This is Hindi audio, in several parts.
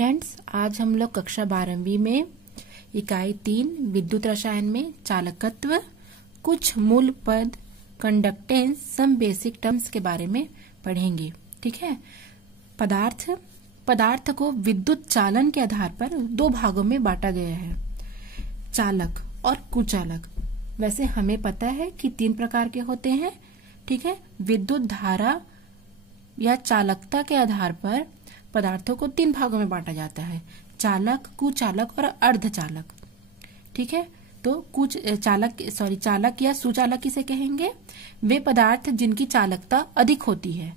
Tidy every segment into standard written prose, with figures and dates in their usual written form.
फ्रेंड्स, आज हम लोग कक्षा 12वीं में इकाई 3 विद्युत रसायन में चालकत्व, कुछ मूल पद, कंडक्टेंस, सम बेसिक टर्म्स के बारे में पढ़ेंगे। ठीक है। पदार्थ को विद्युत चालन के आधार पर दो भागों में बांटा गया है, चालक और कुचालक। वैसे हमें पता है कि 3 प्रकार के होते हैं। ठीक है। विद्युत धारा या चालकता के आधार पर पदार्थों को 3 भागों में बांटा जाता है, चालक, कुचालक और अर्धचालक। ठीक है। तो चालक या सुचालक किसे कहेंगे? वे पदार्थ जिनकी चालकता अधिक होती है,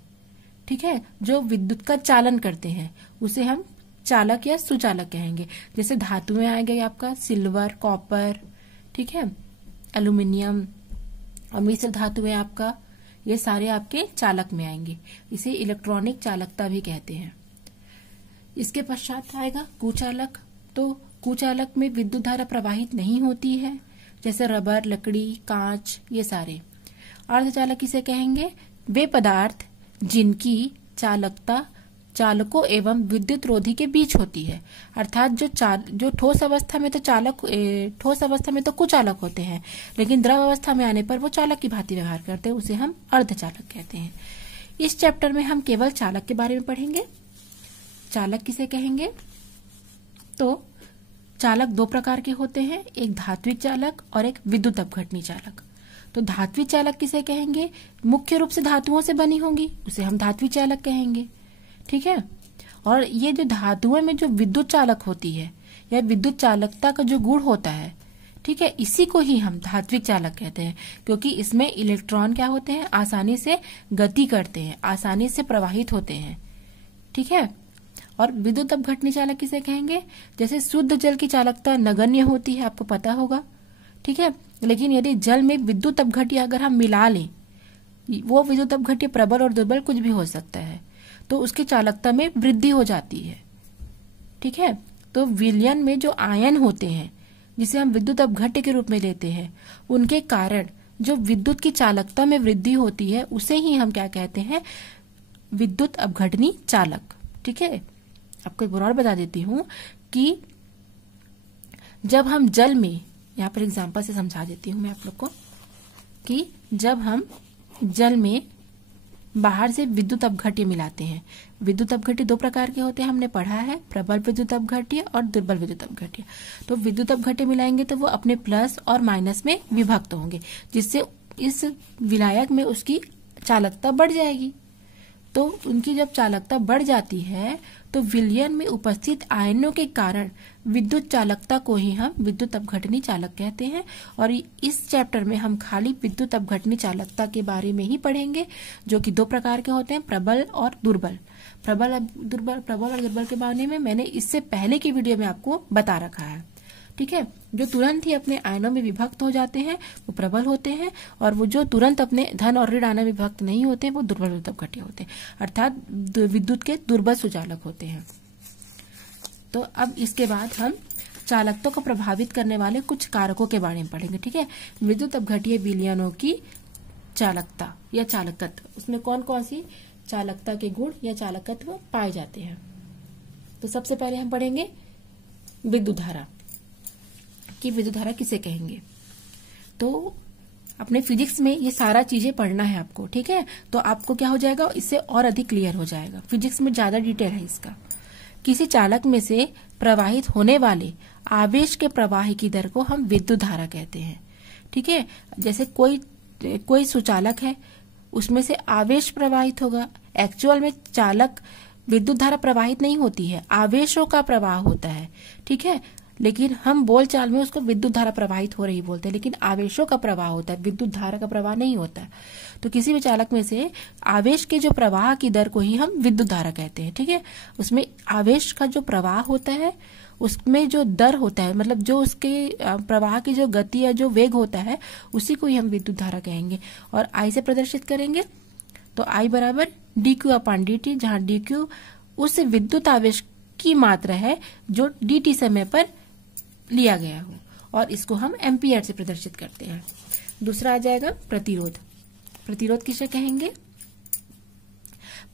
ठीक है, जो विद्युत का चालन करते हैं, उसे हम चालक या सुचालक कहेंगे। जैसे धातुएं आ गई आपका सिल्वर, कॉपर, ठीक है, एल्यूमिनियम और मिश्र धातुएं आपका, ये सारे आपके चालक में आएंगे। इसे इलेक्ट्रॉनिक चालकता भी कहते हैं। इसके पश्चात आएगा कुचालक। तो कुचालक में विद्युत धारा प्रवाहित नहीं होती है, जैसे रबर, लकड़ी, कांच, ये सारे। अर्धचालक किसे कहेंगे? वे पदार्थ जिनकी चालकता चालकों एवं विद्युत रोधी के बीच होती है। अर्थात जो ठोस अवस्था में तो कुचालक होते हैं, लेकिन द्रव अवस्था में आने पर वो चालक की भांति व्यवहार करते हैं, उसे हम अर्धचालक कहते हैं। इस चैप्टर में हम केवल चालक के बारे में पढ़ेंगे। चालक किसे कहेंगे? तो चालक 2 प्रकार के होते हैं, एक धात्विक चालक और एक विद्युत अपघटनी चालक। तो धात्विक चालक किसे कहेंगे? मुख्य रूप से धातुओं से बनी होंगी, उसे हम धात्विक चालक कहेंगे। ठीक है। और ये जो धातुओं में जो विद्युत चालक होती है या विद्युत चालकता का जो गुण होता है, ठीक है, इसी को ही हम धात्विक चालक कहते हैं, क्योंकि इसमें इलेक्ट्रॉन क्या होते हैं? आसानी से गति करते हैं, आसानी से प्रवाहित होते हैं। ठीक है। और विद्युत अपघटनी चालक किसे कहेंगे? जैसे शुद्ध जल की चालकता नगण्य होती है, आपको पता होगा। ठीक है। लेकिन यदि जल में विद्युत अपघट्य अगर हम मिला लें, वो विद्युत अपघट्य प्रबल और दुर्बल कुछ भी हो सकता है, तो उसकी चालकता में वृद्धि हो जाती है। ठीक है। तो विलयन में जो आयन होते हैं, जिसे हम विद्युत अपघट्य के रूप में लेते हैं, उनके कारण जो विद्युत की चालकता में वृद्धि होती है, उसे ही हम क्या कहते हैं? विद्युत अपघटनी चालक। ठीक है। आपको एक बार और बता देती हूं कि जब हम जल में, यहाँ पर एग्जांपल से समझा देती हूं मैं आप लोग को, कि जब हम जल में बाहर से विद्युत अपघट्य मिलाते हैं। विद्युत अपघट्य 2 प्रकार के होते हैं, हमने पढ़ा है, प्रबल विद्युत अपघट्य और दुर्बल विद्युत अपघट्य। तो विद्युत अपघट्य मिलाएंगे तो वो अपने प्लस और माइनस में विभक्त होंगे, जिससे इस विलायक में उसकी चालकता बढ़ जाएगी। तो उनकी जब चालकता बढ़ जाती है तो विलयन में उपस्थित आयनों के कारण विद्युत चालकता को ही हम विद्युत अपघटनी चालक कहते हैं। और इस चैप्टर में हम खाली विद्युत अपघटनी चालकता के बारे में ही पढ़ेंगे, जो कि 2 प्रकार के होते हैं, प्रबल और दुर्बल। प्रबल और दुर्बल के बारे में मैंने इससे पहले की वीडियो में आपको बता रखा है। ठीक है। जो तुरंत ही अपने आयनों में विभक्त हो जाते हैं वो प्रबल होते हैं, और वो जो तुरंत अपने धन और ऋण आयनों में विभक्त नहीं होते वो दुर्बल विद्युत अपघट्य होते हैं, अर्थात विद्युत के दुर्बल सुचालक होते हैं। तो अब इसके बाद हम चालकता को प्रभावित करने वाले कुछ कारकों के बारे में पढ़ेंगे। ठीक है। विद्युत अपघट्य विलयनों की चालकता या चालकत्व, उसमें कौन कौन सी चालकता के गुण या चालकत्व पाए जाते हैं। तो सबसे पहले हम पढ़ेंगे विद्युत धारा कि विद्युत धारा किसे कहेंगे। तो अपने फिजिक्स में ये सारा चीजें पढ़ना है आपको। ठीक है। तो आपको क्या हो जाएगा, इससे और अधिक क्लियर हो जाएगा। फिजिक्स में ज्यादा डिटेल है इसका। किसी चालक में से प्रवाहित होने वाले आवेश के प्रवाह की दर को हम विद्युत धारा कहते हैं। ठीक है। जैसे कोई सुचालक है, उसमें से आवेश प्रवाहित होगा। एक्चुअल में चालक विद्युत धारा प्रवाहित नहीं होती है, आवेशों का प्रवाह होता है। ठीक है। लेकिन हम बोलचाल में उसको विद्युत धारा प्रवाहित हो रही बोलते हैं, लेकिन आवेशों का प्रवाह होता है, विद्युत धारा का प्रवाह नहीं होता है। तो किसी भी चालक में से आवेश के जो प्रवाह की दर को ही हम विद्युत धारा कहते हैं। ठीक है। उसमें आवेश का जो प्रवाह होता है, उसमें जो दर होता है, मतलब जो उसके प्रवाह की जो गति या जो वेग होता है, उसी को ही हम विद्युत धारा कहेंगे। और आई से प्रदर्शित करेंगे। तो आई बराबर dq/dt, जहां dq उस विद्युत आवेश की मात्रा है जो dt समय पर लिया गया हो, और इसको हम एम्पियर से प्रदर्शित करते हैं। दूसरा आ जाएगा प्रतिरोध। प्रतिरोध किसे कहेंगे?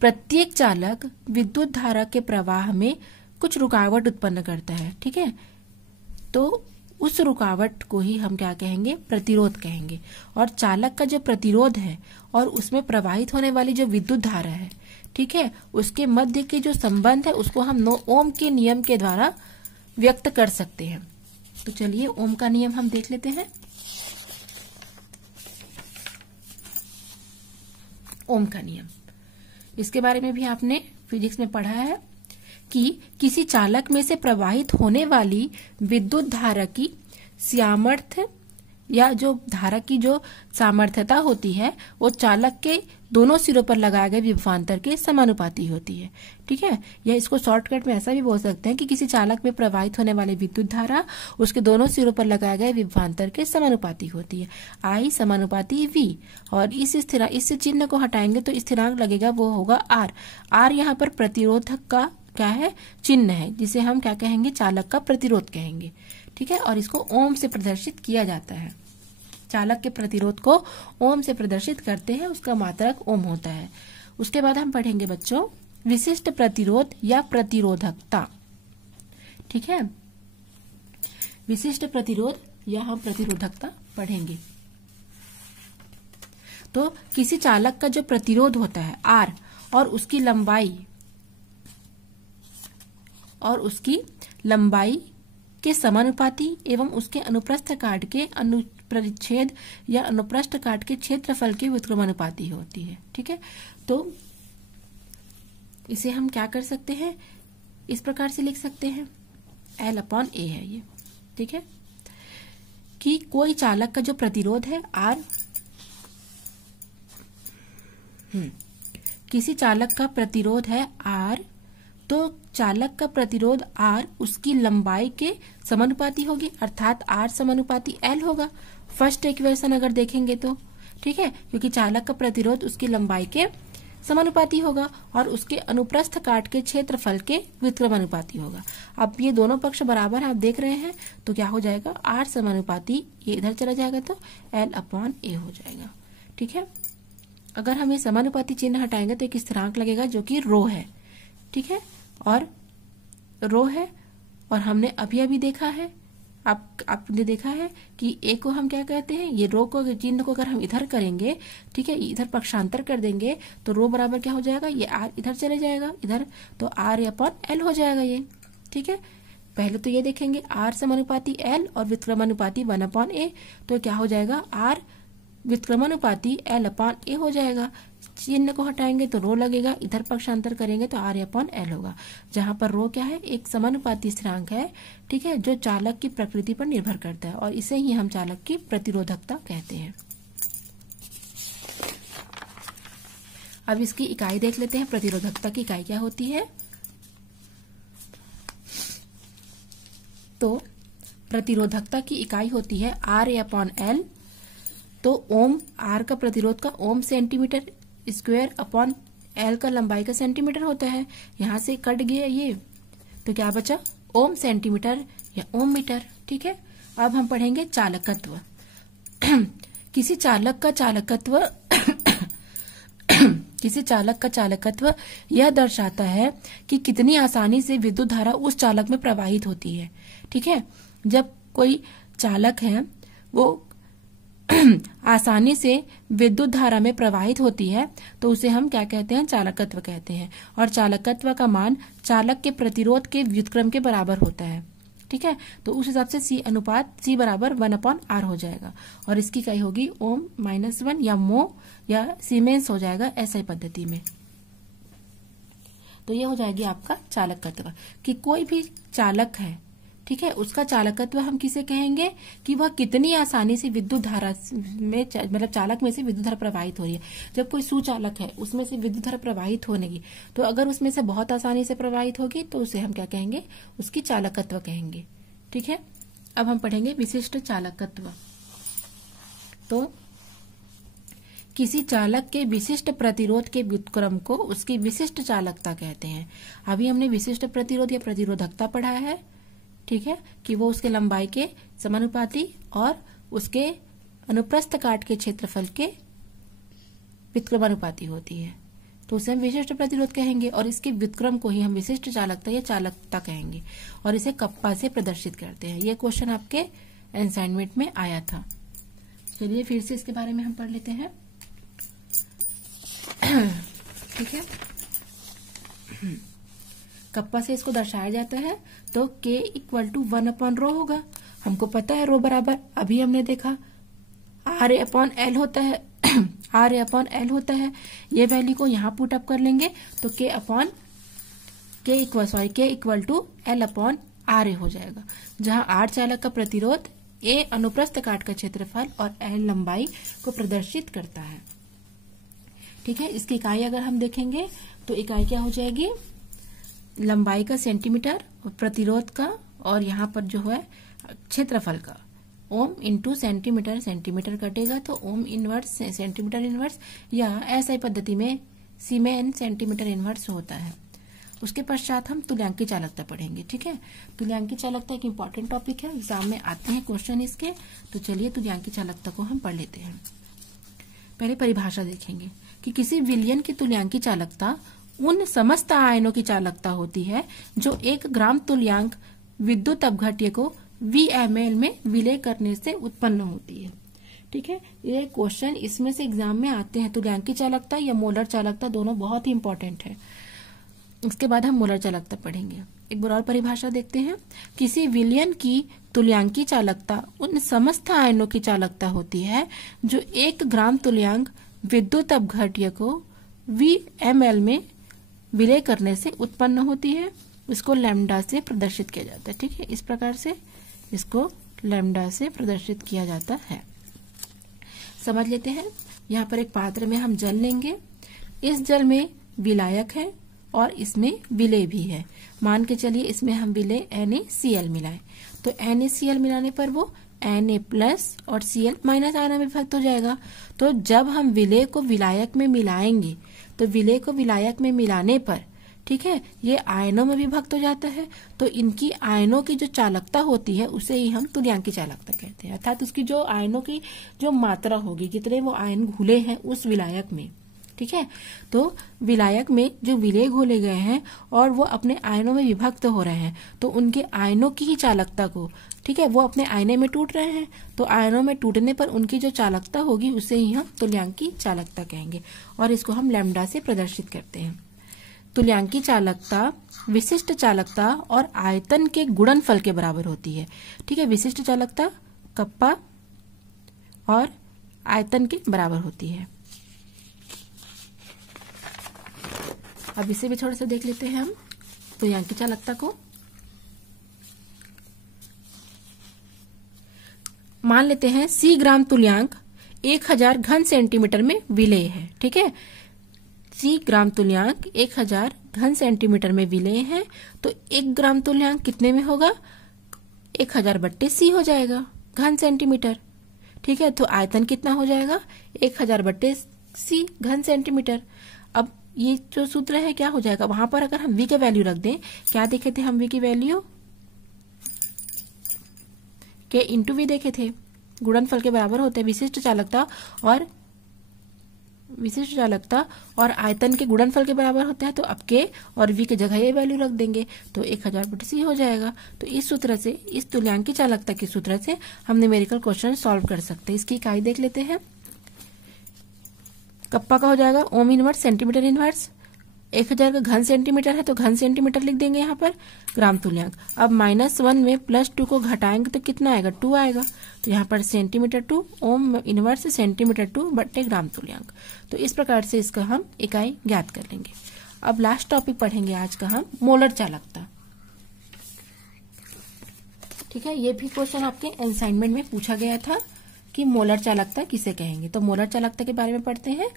प्रत्येक चालक विद्युत धारा के प्रवाह में कुछ रुकावट उत्पन्न करता है, ठीक है। तो उस रुकावट को ही हम क्या कहेंगे, प्रतिरोध कहेंगे। और चालक का जो प्रतिरोध है और उसमें प्रवाहित होने वाली जो विद्युत धारा है, ठीक है, उसके मध्य के जो संबंध है उसको हम ओम के नियम के द्वारा व्यक्त कर सकते हैं। तो चलिए ओम का नियम हम देख लेते हैं। ओम का नियम, इसके बारे में भी आपने फिजिक्स में पढ़ा है कि किसी चालक में से प्रवाहित होने वाली विद्युत धारा की सामर्थ्य या जो धारा की जो सामर्थ्यता होती है वो चालक के दोनों सिरों पर लगाए गए विभवांतर के समानुपाती होती है, ठीक है। या इसको शॉर्टकट में ऐसा भी बोल सकते हैं कि किसी चालक में प्रवाहित होने वाली विद्युत धारा उसके दोनों सिरों पर लगाए गए विभवांतर के समानुपाती होती है, I समानुपाती V। और इस चिन्ह को हटाएंगे तो स्थिरांक लगेगा, वो होगा R। R यहाँ पर प्रतिरोधक का क्या है, चिन्ह है, जिसे हम क्या कहेंगे, चालक का प्रतिरोध कहेंगे, ठीक है। और इसको ओम से प्रदर्शित किया जाता है। चालक के प्रतिरोध को ओम से प्रदर्शित करते हैं, उसका मात्रक ओम होता है। उसके बाद हम पढ़ेंगे बच्चों विशिष्ट प्रतिरोध या प्रतिरोधकता, ठीक है। विशिष्ट प्रतिरोध या हम प्रतिरोधकता पढ़ेंगे। तो किसी चालक का जो प्रतिरोध होता है R और उसकी लंबाई के समानुपाती एवं उसके अनुप्रस्थ काट के अनुप्रच्छेद या अनुप्रस्थ काट के क्षेत्रफल के व्युत्क्रमानुपाती होती है, ठीक है। तो इसे हम क्या कर सकते हैं, इस प्रकार से लिख सकते हैं, L/A है ये, ठीक है, कि कोई चालक का जो प्रतिरोध है R, किसी चालक का प्रतिरोध है R, तो चालक का प्रतिरोध R उसकी लंबाई के समानुपाती होगी, अर्थात R समानुपाती L होगा। फर्स्ट इक्वेशन अगर देखेंगे तो, ठीक है, क्योंकि चालक का प्रतिरोध उसकी लंबाई के समानुपाती होगा और उसके अनुप्रस्थ काट के क्षेत्रफल के व्युत्क्रमानुपाती होगा। अब ये दोनों पक्ष बराबर आप देख रहे हैं, तो क्या हो जाएगा, R समानुपाती, ये इधर चला जाएगा तो L/A हो जाएगा, ठीक है। अगर हम ये समानुपाती चिन्ह हटाएंगे तो एक स्थिरांक लगेगा जो कि रो है, ठीक है, और रो है। और हमने अभी देखा है, आपने देखा है कि ए को हम क्या कहते हैं, ये रो को चिन्ह को अगर हम इधर करेंगे, ठीक है, इधर पक्षांतर कर देंगे तो रो बराबर क्या हो जाएगा, ये R इधर चले जाएगा इधर, तो R/L हो जाएगा ये, ठीक है। पहले तो ये देखेंगे R समानुपाती L और व्युत्क्रमानुपाती 1/A, तो क्या हो जाएगा, R व्युत्क्रमानुपाती L/A हो जाएगा। चिन्ह को हटाएंगे तो रो लगेगा, इधर पक्षांतर करेंगे तो R/L होगा, जहां पर रो क्या है, एक समानुपाती स्थिरांक है, ठीक है, जो चालक की प्रकृति पर निर्भर करता है और इसे ही हम चालक की प्रतिरोधकता कहते हैं। अब इसकी इकाई देख लेते हैं, प्रतिरोधकता की इकाई क्या होती है। तो प्रतिरोधकता की इकाई होती है R/L। तो ओम, R का प्रतिरोध का ओम सेंटीमीटर स्क्वायर अपॉन L का लंबाई का सेंटीमीटर होता है। यहां से कट गया ये, तो क्या बचा, ओम सेंटीमीटर या ओम मीटर, ठीक है। अब हम पढ़ेंगे चालकत्व। किसी चालक का चालकत्व यह दर्शाता है कि कितनी आसानी से विद्युत धारा उस चालक में प्रवाहित होती है, ठीक है। जब कोई चालक है वो आसानी से विद्युत धारा में प्रवाहित होती है तो उसे हम क्या कहते हैं, चालकत्व कहते हैं। और चालकत्व का मान चालक के प्रतिरोध के व्युत्क्रम के बराबर होता है, ठीक है। तो उस हिसाब से C बराबर 1/R हो जाएगा और इसकी इकाई होगी ओम -1 या मो या सीमेंस हो जाएगा SI पद्धति में। तो ये हो जाएगी आपका चालकत्व, कि कोई भी चालक है, ठीक है, उसका चालकत्व हम किसे कहेंगे कि वह कितनी आसानी से विद्युत धारा में, मतलब चालक में से विद्युत धारा प्रवाहित हो रही है। जब कोई सुचालक है उसमें से विद्युत धारा प्रवाहित होने की, तो अगर उसमें से बहुत आसानी से प्रवाहित होगी तो उसे हम क्या कहेंगे, उसकी चालकत्व कहेंगे, ठीक है। अब हम पढ़ेंगे विशिष्ट चालकत्व। तो किसी चालक के विशिष्ट प्रतिरोध के व्युत्क्रम को उसकी विशिष्ट चालकता कहते हैं। अभी हमने विशिष्ट प्रतिरोध या प्रतिरोधकता पढ़ा है, ठीक है, कि वो उसके लंबाई के समानुपाती और उसके अनुप्रस्थ काट के क्षेत्रफल के व्युत्क्रमानुपाती होती है। तो उसे हम विशिष्ट प्रतिरोध कहेंगे और इसके व्युत्क्रम को ही हम विशिष्ट चालकता या चालकता कहेंगे और इसे कप्पा से प्रदर्शित करते हैं। ये क्वेश्चन आपके असाइनमेंट में आया था। चलिए फिर से इसके बारे में हम पढ़ लेते हैं। ठीक है, कप्पा से इसको दर्शाया जाता है तो K = 1/ρ होगा। हमको पता है रो बराबर, अभी हमने देखा RA/L होता है RA/L होता है। ये वैल्यू को यहाँ पुट अप कर लेंगे तो K = L/RA हो जाएगा, जहाँ R चालक का प्रतिरोध, A अनुप्रस्थ काट का क्षेत्रफल और L लंबाई को प्रदर्शित करता है। ठीक है, इसकी इकाई अगर हम देखेंगे तो इकाई क्या हो जाएगी, लंबाई का सेंटीमीटर और प्रतिरोध का और यहाँ पर जो है क्षेत्रफल का ओम इंटू सेंटीमीटर, सेंटीमीटर कटेगा तो ओम इनवर्स सेंटीमीटर इनवर्स, या ऐसा ही पद्धति में सीमेन सेंटीमीटर इनवर्स होता है। उसके पश्चात हम तुल्यांकी चालकता पढ़ेंगे। ठीक है, तुल्यांकी चालकता एक इम्पॉर्टेंट टॉपिक है, एग्जाम में आते हैं क्वेश्चन इसके। तो चलिए तुल्यांकी चालकता को हम पढ़ लेते हैं। पहले परिभाषा देखेंगे कि किसी विलयन की तुल्यांकी चालकता उन समस्त आयनों की चालकता होती है जो 1 ग्राम तुल्यांक विद्युत अपघट्य को VmL में विलय करने से उत्पन्न होती है। ठीक है, ये क्वेश्चन इसमें से एग्जाम में आते हैं। तुल्यांकी चालकता या मोलर चालकता दोनों बहुत ही इंपॉर्टेंट है। इसके बाद हम मोलर चालकता पढ़ेंगे। एक बार और परिभाषा देखते हैं। किसी विलयन की तुल्यांकी चालकता उन समस्त आयनों की चालकता होती है जो 1 ग्राम तुल्यांक विद्युत अपघट्य को VmL में विलय करने से उत्पन्न होती है। इसको लैम्डा से प्रदर्शित किया जाता है। ठीक है, इस प्रकार से इसको लैम्डा से प्रदर्शित किया जाता है। समझ लेते हैं। यहाँ पर एक पात्र में हम जल लेंगे। इस जल में विलायक है और इसमें विलेय भी है। मान के चलिए इसमें हम विलेय NaCl मिलाएं तो NaCl मिलाने पर वो Na+ और Cl- आयन में विभक्त हो जाएगा। तो जब हम विलेय को विलायक में मिलाएंगे तो विलेय को विलायक में मिलाने पर, ठीक है, ये आयनों में विभक्त हो जाता है। तो इनकी आयनों की जो चालकता होती है उसे ही हम तुल्यांकी चालकता कहते हैं। अर्थात उसकी जो आयनों की जो मात्रा होगी, कितने वो आयन घुले हैं उस विलायक में। ठीक है, तो विलायक में जो विलेय घोले गए हैं और वो अपने आयनों में विभक्त हो रहे हैं तो उनके आयनों की ही चालकता को, ठीक है, वो अपने आयने में टूट रहे हैं तो आयनों में टूटने पर उनकी जो चालकता होगी उसे ही हम तुल्यांकी चालकता कहेंगे और इसको हम लैम्डा से प्रदर्शित करते हैं। तुल्यांकी चालकता विशिष्ट चालकता और आयतन के गुणनफल के बराबर होती है। ठीक है, विशिष्ट चालकता कप्पा और आयतन के बराबर होती है। अब इसे भी थोड़ा सा देख लेते हैं हम तुल्यांकी चालकता को। मान लेते हैं C ग्राम तुल्यांक 1000 घन सेंटीमीटर में विलेय है। ठीक है, C ग्राम तुल्यांक 1000 घन सेंटीमीटर में विलेय है तो 1 ग्राम तुल्यांक कितने में होगा, 1000/C हो जाएगा घन सेंटीमीटर। ठीक है, तो आयतन कितना हो जाएगा, 1000/C घन सेंटीमीटर। अब ये जो सूत्र है क्या हो जाएगा, वहां पर अगर हम V की वैल्यू रख दें, क्या देखे थे हम V की वैल्यू, K × V देखे थे, गुणनफल के बराबर होते हैं। विशिष्ट चालकता और आयतन के गुणनफल के बराबर होता है। तो अब K और V की जगह ये वैल्यू रख देंगे तो 1000/C हो जाएगा। तो इस सूत्र से, इस तुल्यांकी चालकता के सूत्र से हम न्यूमेरिकल क्वेश्चन सॉल्व कर सकते हैं। इसकी इकाई देख लेते हैं। कप्पा का हो जाएगा ओम इनवर्स सेंटीमीटर इनवर्स। 1000 का घन सेंटीमीटर है तो घन सेंटीमीटर लिख देंगे यहाँ पर। ग्राम तुल्यांक, अब -1 में +2 को घटाएंगे तो कितना आएगा, 2 आएगा। तो यहाँ पर सेंटीमीटर 2 ओम इनवर्स सेंटीमीटर 2 ग्राम तुल्यांक। तो इस प्रकार से इसका हम इकाई ज्ञात कर लेंगे। अब लास्ट टॉपिक पढ़ेंगे आज का हम, मोलर चालकता। ठीक है, ये भी क्वेश्चन आपके असाइनमेंट में पूछा गया था कि मोलर चालकता किसे कहेंगे। तो मोलर चालकता के बारे में पढ़ते हैं।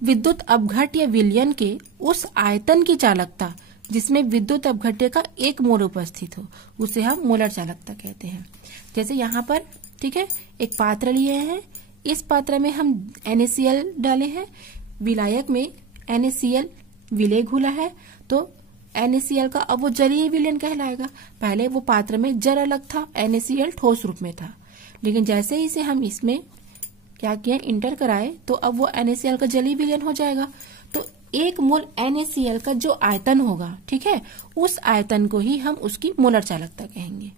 विद्युत अपघट्य विलयन के उस आयतन की चालकता जिसमें विद्युत अपघट्य का 1 मोल उपस्थित हो उसे हम मोलर चालकता कहते हैं। जैसे यहाँ पर, ठीक है, एक पात्र लिए हैं, इस पात्र में हम NaCl डाले हैं, विलायक में NaCl विलेय घुला है तो NaCl का अब वो जलीय विलयन कहलाएगा। पहले वो पात्र में जल अलग था, NaCl ठोस रूप में था, लेकिन जैसे ही इसे हम इसमें क्या किया, इंटर कराए तो अब वो NaCl का जलीय विलयन हो जाएगा। तो 1 मोल NaCl का जो आयतन होगा, ठीक है, उस आयतन को ही हम उसकी मोलर चालकता कहेंगे।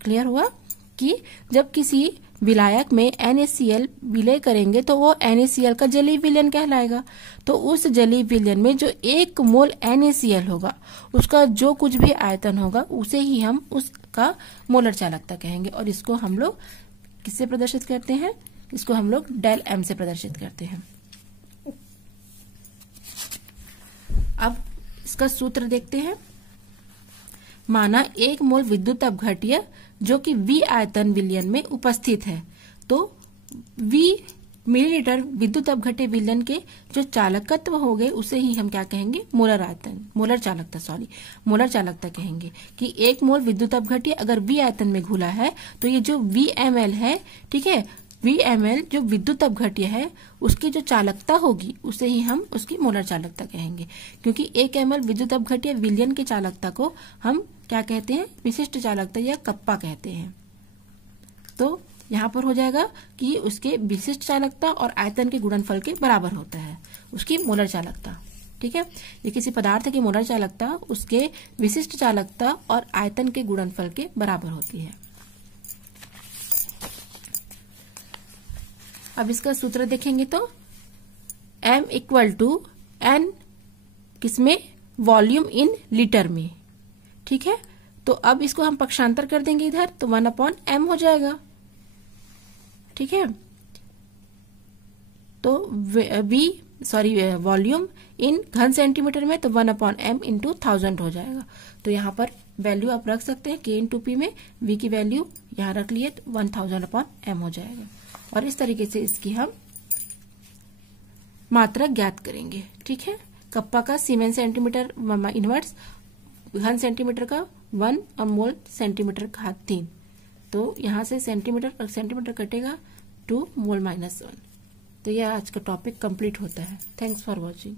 क्लियर हुआ कि जब किसी विलायक में NaCl विलय करेंगे तो वो NaCl का जलीय विलयन कहलाएगा। तो उस जलीय विलयन में जो 1 मोल NaCl होगा उसका जो कुछ भी आयतन होगा उसे ही हम उसका मोलर चालकता कहेंगे। और इसको हम लोग किससे प्रदर्शित करते हैं? इसको हम लोग डेल M से प्रदर्शित करते हैं। अब इसका सूत्र देखते हैं। माना 1 मोल विद्युत अपघट्य जो कि V आयतन विलयन में उपस्थित है, तो V मिलीलीटर विद्युत अपघट्य विलयन के जो चालकत्व हो गए उसे ही हम क्या कहेंगे? मोलर चालकता कहेंगे। कि 1 मोल विद्युत अपघट्य अगर V आयतन में घुला है तो ये जो VmL है, ठीक है, VmL जो विद्युत अपघट्य है उसकी जो चालकता होगी उसे ही हम उसकी मोलर चालकता कहेंगे। क्योंकि 1 ml विद्युत अपघट्य विलयन की चालकता को हम क्या कहते हैं? विशिष्ट चालकता या कप्पा कहते हैं। तो यहाँ पर हो जाएगा कि उसके विशिष्ट चालकता और आयतन के गुणनफल के बराबर होता है उसकी मोलर चालकता। ठीक है, ये किसी पदार्थ की मोलर चालकता उसके विशिष्ट चालकता और आयतन के गुणनफल के बराबर होती है। अब इसका सूत्र देखेंगे तो M = N किसमें? वॉल्यूम इन लीटर में। ठीक है, तो अब इसको हम पक्षांतर कर देंगे इधर, तो 1/m हो जाएगा। ठीक है, तो वॉल्यूम इन घन सेंटीमीटर में, तो 1/m × 1000 हो जाएगा। तो यहाँ पर वैल्यू आप रख सकते हैं K/P में, V की वैल्यू यहाँ रख लिए तो 1000/m हो जाएगा। और इस तरीके से इसकी हम मात्रा ज्ञात करेंगे। ठीक है, कप्पा का सीमेंस सेंटीमीटर इनवर्स, घन सेंटीमीटर का 1 और मोल सेंटीमीटर का 3। तो यहाँ से सेंटीमीटर कटेगा 2 मोल -1। तो यह आज का टॉपिक कंप्लीट होता है। Thanks for watching.